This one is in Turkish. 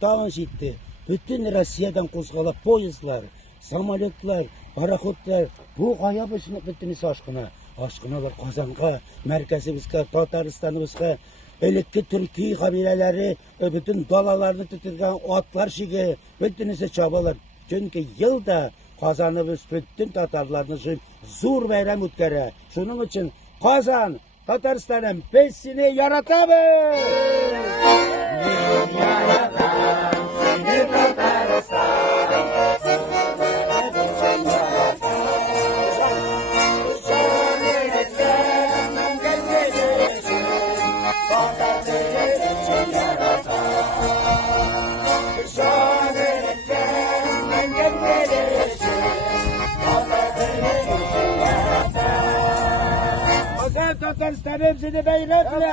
Tağış etti. Bütün Rusya'dan kozgalan poyezdlar, samolyotlar, paraxodlar bu qaya başını bittiniz aşkına. Aşkınalar Kazan'a, merkezimizde, Tataristan'ımızda, öyleki Türkiye kabileleri, bütün dalalarını tuturgan atlar şige, bütünüze çabalar. Çünkü yılda Kazan'ımız bütün Tatarlarını zor bayram ütkere. Şunun için Kazan, Tataristan'ın besini yaratamız. Tataristan'ın hepsini beyler bile.